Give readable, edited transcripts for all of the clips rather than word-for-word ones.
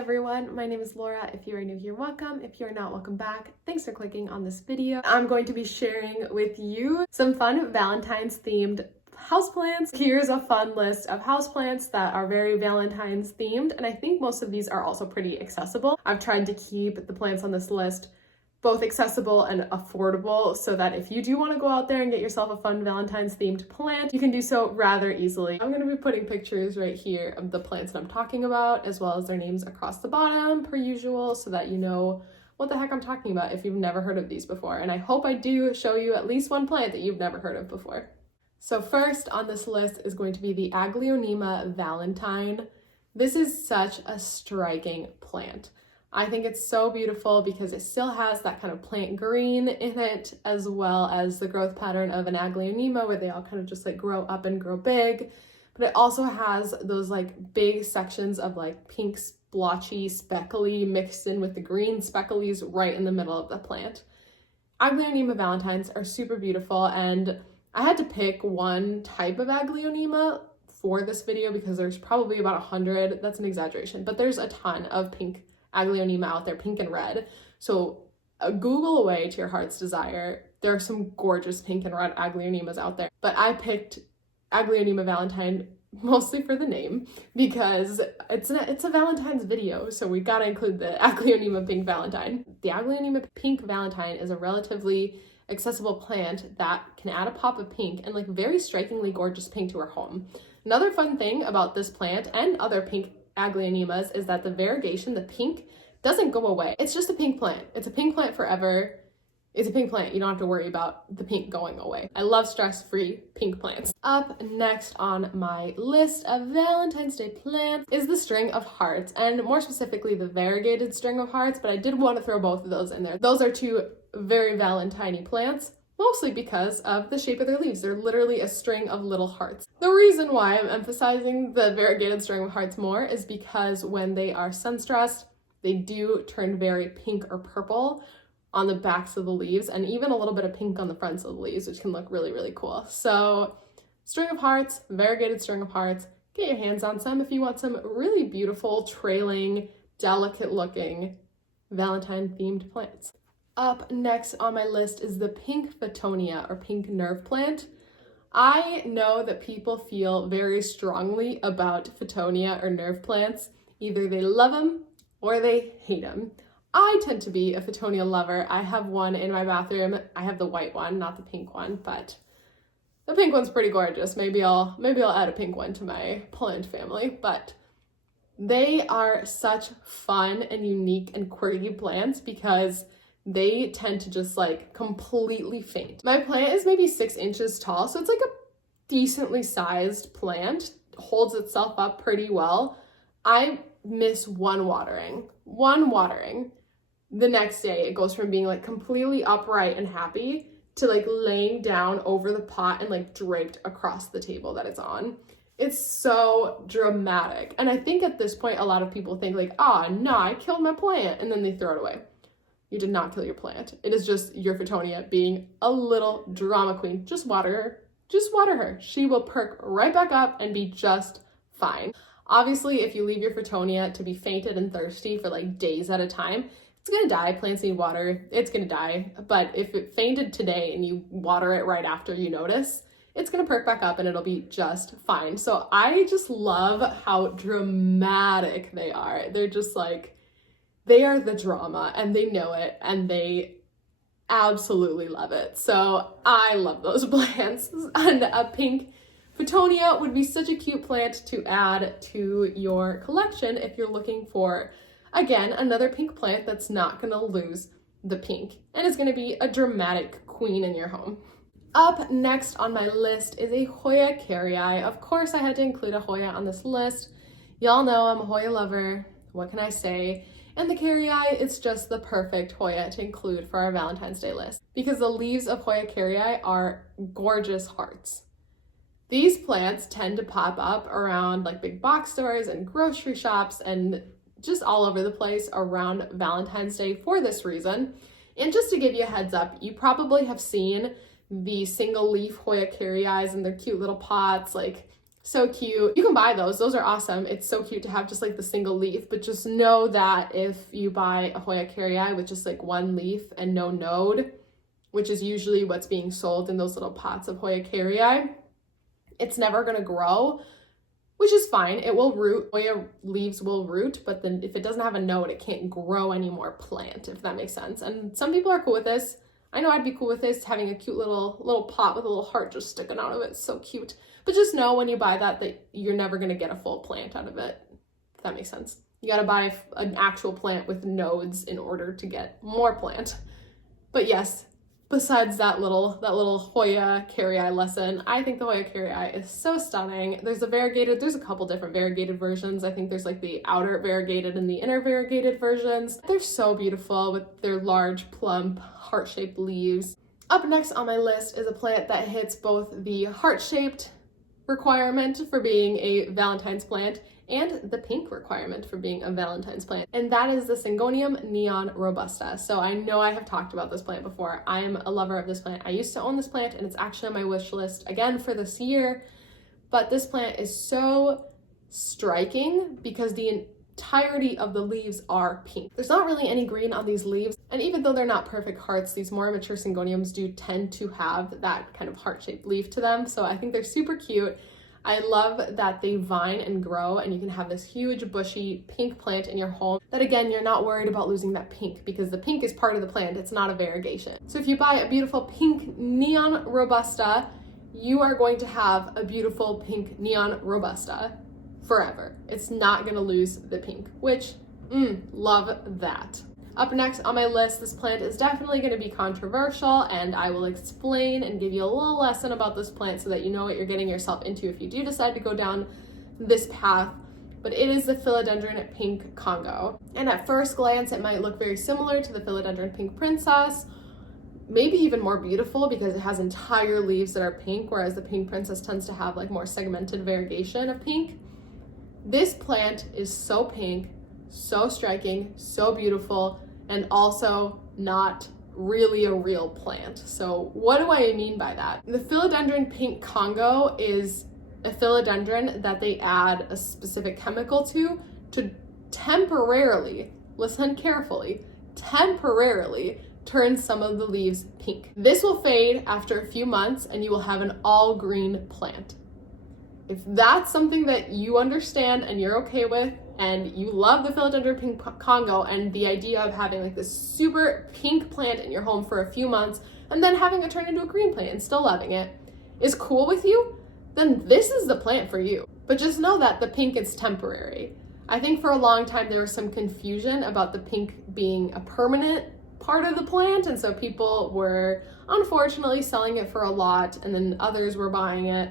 everyone, my name is Laura. If you are new here, welcome. If you're not, welcome back. Thanks for clicking on this video. I'm going to be sharing with you some fun Valentine's themed houseplants. Here's a fun list of houseplants that are very Valentine's themed, and I think most of these are also pretty accessible. I've tried to keep the plants on this list both accessible and affordable so that if you do want to go out there and get yourself a fun Valentine's themed plant, you can do so rather easily. I'm going to be putting pictures right here of the plants that I'm talking about, as well as their names across the bottom per usual, so that you know what the heck I'm talking about if you've never heard of these before. And I hope I do show you at least one plant that you've never heard of before. So first on this list is going to be the AGLAONEMA Valentine. This is such a striking plant. I think it's so beautiful because it still has that kind of plant green in it, as well as the growth pattern of an AGLAONEMA where they all kind of just like grow up and grow big. But it also has those like big sections of like pink splotchy speckly mixed in with the green specklies right in the middle of the plant. AGLAONEMA Valentines are super beautiful, and I had to pick one type of AGLAONEMA for this video because there's probably about 100. That's an exaggeration, but there's a ton of pink AGLAONEMA out there, pink and red. So Google away to your heart's desire. There are some gorgeous pink and red AGLAONEMAs out there, but I picked AGLAONEMA Valentine mostly for the name because it's a Valentine's video, so we gotta include the AGLAONEMA Pink Valentine. The AGLAONEMA Pink Valentine is a relatively accessible plant that can add a pop of pink and like very strikingly gorgeous pink to our home. Another fun thing about this plant and other pink AGLAONEMAs is that the variegation, the pink, doesn't go away. It's just a pink plant. It's a pink plant forever. It's a pink plant. You don't have to worry about the pink going away. I love stress-free pink plants. Up next on my list of Valentine's Day plants is the string of hearts, and more specifically the variegated string of hearts, but I did want to throw both of those in there. Those are two very Valentine-y plants, mostly because of the shape of their leaves. They're literally a string of little hearts. The reason why I'm emphasizing the variegated string of hearts more is because when they are sun-stressed, they do turn very pink or purple on the backs of the leaves, and even a little bit of pink on the fronts of the leaves, which can look really, really cool. So string of hearts, variegated string of hearts, get your hands on some if you want some really beautiful, trailing, delicate looking Valentine-themed plants. Up next on my list is the pink FITTONIA or pink nerve plant. I know that people feel very strongly about FITTONIA or nerve plants. Either they love them or they hate them. I tend to be a FITTONIA lover. I have one in my bathroom. I have the white one, not the pink one, but the pink one's pretty gorgeous. Maybe I'll add a pink one to my plant family, but they are such fun and unique and quirky plants because they tend to just like completely faint. My plant is maybe 6 inches tall, so it's like a decently sized plant, holds itself up pretty well. I miss one watering. The next day it goes from being like completely upright and happy to like laying down over the pot and like draped across the table that it's on. It's so dramatic. And I think at this point a lot of people think like, no, I killed my plant, and then they throw it away. You did not kill your plant. It is just your FITTONIA being a little drama queen. Just water her. Just water her. She will perk right back up and be just fine. Obviously, if you leave your FITTONIA to be fainted and thirsty for like days at a time, it's gonna die. Plants need water. It's gonna die. But if it fainted today and you water it right after you notice, it's gonna perk back up and it'll be just fine. So I just love how dramatic they are. They're just like, they are the drama and they know it and they absolutely love it. So I love those plants. And a pink FITTONIA would be such a cute plant to add to your collection if you're looking for, again, another pink plant that's not gonna lose the pink and is gonna be a dramatic queen in your home. Up next on my list is a HOYA KERRII. Of course I had to include a HOYA on this list. Y'all know I'm a HOYA lover. What can I say? And the KERRII is just the perfect HOYA to include for our Valentine's Day list because the leaves of HOYA KERRII are gorgeous hearts. These plants tend to pop up around like big box stores and grocery shops and just all over the place around Valentine's Day for this reason. And just to give you a heads up, you probably have seen the single leaf HOYA KERRIIs in their cute little pots, like So cute. You can buy those. Those are awesome. It's so cute to have just like the single leaf, but just know that if you buy a HOYA KERRII with just like one leaf and no node, which is usually what's being sold in those little pots of HOYA KERRII, it's never going to grow, which is fine. It will root. HOYA leaves will root, but then if it doesn't have a node, it can't grow any more plant, if that makes sense. And some people are cool with this. I know I'd be cool with this, having a cute little pot with a little heart just sticking out of it. It's so cute. But just know when you buy that you're never going to get a full plant out of it, if that makes sense. You got to buy an actual plant with nodes in order to get more plant. But yes, besides that little HOYA KERRII lesson, I think the HOYA KERRII is so stunning. There's a couple different variegated versions. I think there's like the outer variegated and the inner variegated versions. They're so beautiful with their large, plump, heart-shaped leaves. Up next on my list is a plant that hits both the heart-shaped requirement for being a Valentine's plant and the pink requirement for being a Valentine's plant, and that is the Syngonium Neon Robusta. So I know I have talked about this plant before. I am a lover of this plant. I used to own this plant and it's actually on my wish list again for this year, but this plant is so striking because the entirety of the leaves are pink. There's not really any green on these leaves, and even though they're not perfect hearts, these more mature Syngoniums do tend to have that kind of heart-shaped leaf to them, so I think they're super cute. I love that they vine and grow, and you can have this huge bushy pink plant in your home that, again, you're not worried about losing that pink because the pink is part of the plant. It's not a variegation. So if you buy a beautiful pink neon robusta, you are going to have a beautiful pink neon robusta forever. It's not gonna lose the pink, which, love that. Up next on my list, this plant is definitely going to be controversial, and I will explain and give you a little lesson about this plant so that you know what you're getting yourself into if you do decide to go down this path. But it is the Philodendron Pink Congo. And at first glance, it might look very similar to the Philodendron Pink Princess, maybe even more beautiful because it has entire leaves that are pink, whereas the Pink Princess tends to have like more segmented variegation of pink. This plant is so pink, so striking, so beautiful, and also not really a real plant. So what do I mean by that? The Philodendron Pink Congo is a philodendron that they add a specific chemical to temporarily, listen carefully, temporarily turn some of the leaves pink. This will fade after a few months and you will have an all green plant. If that's something that you understand and you're okay with, and you love the Philodendron Pink Congo and the idea of having like this super pink plant in your home for a few months and then having it turn into a green plant and still loving it is cool with you, then this is the plant for you. But just know that the pink is temporary. I think for a long time there was some confusion about the pink being a permanent part of the plant, and so people were unfortunately selling it for a lot, and then others were buying it,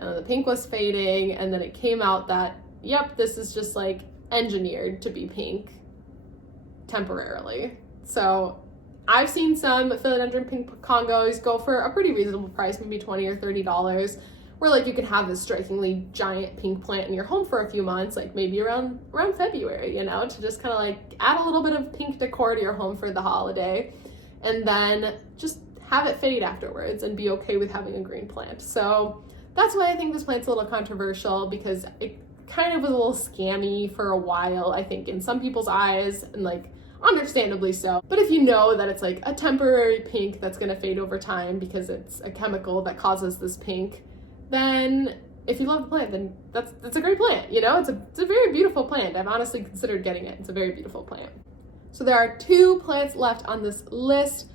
and the pink was fading, and then it came out that yep, this is just like engineered to be pink temporarily. So I've seen some Philodendron Pink Congos go for a pretty reasonable price, maybe $20 or $30, where like you can have this strikingly giant pink plant in your home for a few months, like maybe around February, you know, to just kind of like add a little bit of pink decor to your home for the holiday, and then just have it fade afterwards and be okay with having a green plant. So that's why I think this plant's a little controversial, because it kind of was a little scammy for a while, I think, in some people's eyes, and like understandably so. But if you know that it's like a temporary pink that's gonna fade over time because it's a chemical that causes this pink, then if you love the plant, then that's a great plant, you know? It's a very beautiful plant. I've honestly considered getting it. It's a very beautiful plant. So there are 2 plants left on this list.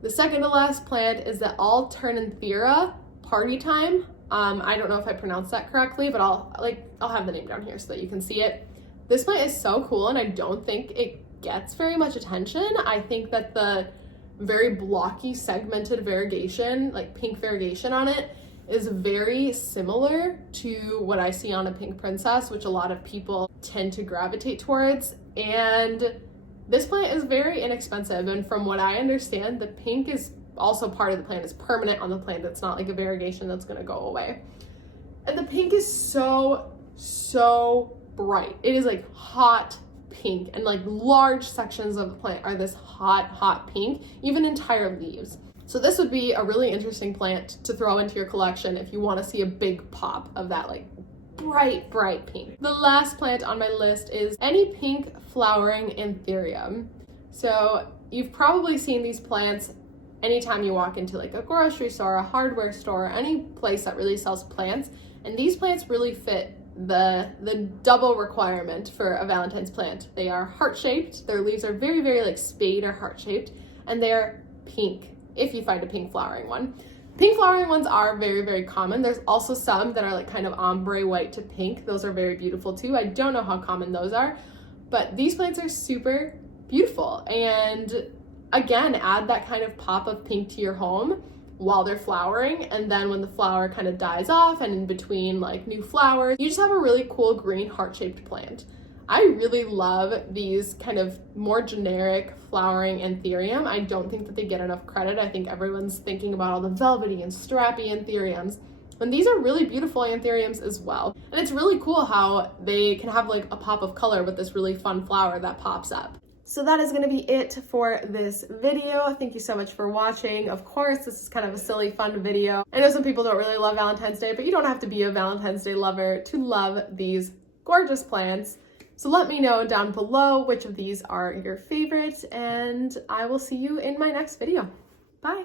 The second to last plant is the ALTERNANTHERA Party Time. I don't know if I pronounced that correctly, but I'll have the name down here so that you can see it. This plant is so cool, and I don't think it gets very much attention. I think that the very blocky segmented variegation, like pink variegation on it, is very similar to what I see on a Pink Princess, which a lot of people tend to gravitate towards. And this plant is very inexpensive, and from what I understand, the pink is also part of the plant. It's permanent on the plant. It's not like a variegation that's going to go away. And the pink is so bright. It is like hot pink, and like large sections of the plant are this hot pink, even entire leaves. So this would be a really interesting plant to throw into your collection if you want to see a big pop of that like bright, bright pink. The last plant on my list is any pink flowering Anthurium. So you've probably seen these plants anytime you walk into like a grocery store, a hardware store, any place that really sells plants. And these plants really fit the double requirement for a Valentine's plant. They are heart-shaped, their leaves are very, very like spade or heart-shaped, and they're pink, if you find a pink flowering one. Pink flowering ones are very, very common. There's also some that are like kind of ombre white to pink. Those are very beautiful too. I don't know how common those are, but these plants are super beautiful. And again, add that kind of pop of pink to your home while they're flowering, and then when the flower kind of dies off and in between like new flowers, you just have a really cool green heart-shaped plant. I really love these kind of more generic flowering Anthurium. I don't think that they get enough credit. I think everyone's thinking about all the velvety and strappy Anthuriums, and these are really beautiful Anthuriums as well. And it's really cool how they can have like a pop of color with this really fun flower that pops up. So that is going to be it for this video. Thank you so much for watching. Of course, this is kind of a silly, fun video. I know some people don't really love Valentine's Day, but you don't have to be a Valentine's Day lover to love these gorgeous plants. So let me know down below which of these are your favorites, and I will see you in my next video. Bye.